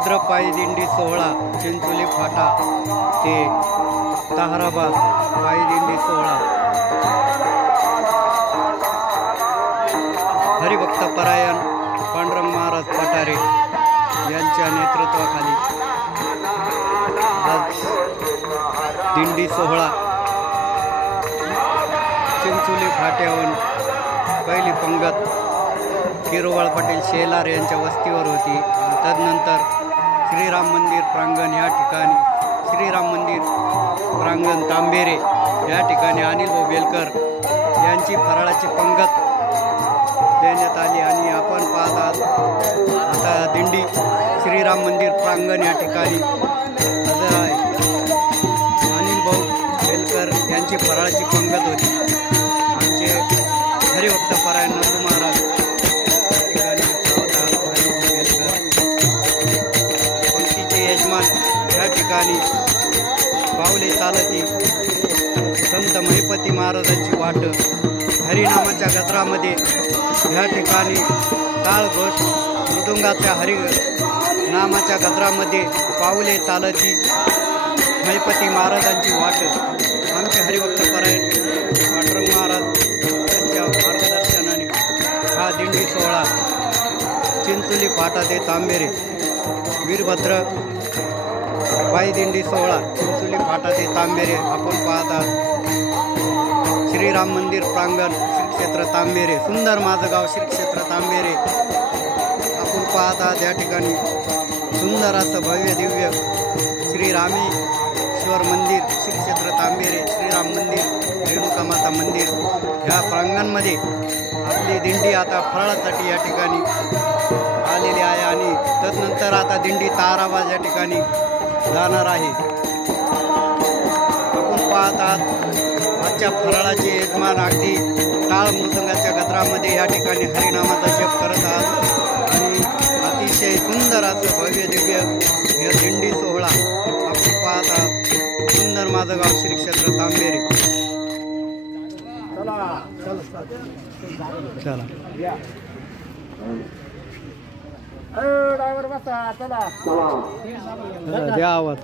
वीरभद्र पायी दिंडी सोहळा चिंचोली फाटा ते ताहराबाद पायी दिंडी सोहळा हरिभक्त परायण पांडुरंग महाराज पठारे यांच्या नेतृत्वाखाली आज दिंडी सोहळा चिंचोली फाट्याहून पहिली पंगत किरोवाळ पाटील शेलार यांच्या वस्तीवर होती। तदनंतर श्रीराम मंदिर प्रांगण या ठिकाणी श्रीराम मंदिर प्रांगण तांबेरे या ठिकाणी अनिल भाऊ बेलकर यांची फराळाची पंगत देण्यात आली आणि आपण पाहत आहात आता दिंडी श्रीराम मंदिर प्रांगण या ठिकाणी हजर आहे। अनिल भाऊ बेलकर यांची फराळाची पंगत होती। आमचे हरिभक्त परायण नंदू महाराज या ठिकाणी पावले चालती संत महिपती महाराजांची वाट हरिनामाच्या गजरामध्ये या ठिकाणी टाळघोष मृदुंगाच्या नामाच्या गजरामध्ये पावले चालती महिपती महाराजांची वाट आमचे हरिभक्त परायण पांडुरंग महाराज यांच्या मार्गदर्शनाने हा दिंडी सोहळा चिंचोली फाटा ते तांबेरे वीरभद्र पायी दिंडी सोहळा चिंचोली फाटा ते तांबेरे आपण पाहत आहात। श्रीराम मंदिर प्रांगण श्री क्षेत्र तांबेरे सुंदर माझं गाव श्री क्षेत्र तांबेरे आपण पाहत आहात। या ठिकाणी सुंदर असं भव्य दिव्य श्रीरामेश्वर मंदिर श्री क्षेत्र तांबेरे श्रीराम मंदिर रेणुका माता मंदिर ह्या प्रांगणमध्ये आपली दिंडी आता फराळासाठी या ठिकाणी आलेली आहे आणि तदनंतर आता दिंडी ताहराबाद या ठिकाणी जाणार आहे। आपण पाहत आहात आजच्या फराळाचे यजमान अगदी टाळ मृदंगाच्या गजरामध्ये या ठिकाणी हरिनामाचा जप करत आहात आणि अतिशय सुंदर असं भव्य दिव्य हे दिंडी सोहळा आपण पाहत आहात। सुंदर माझं गाव श्री क्षेत्र तांबेरे चला ड्रायव्हर बसा चला द्या आवाज।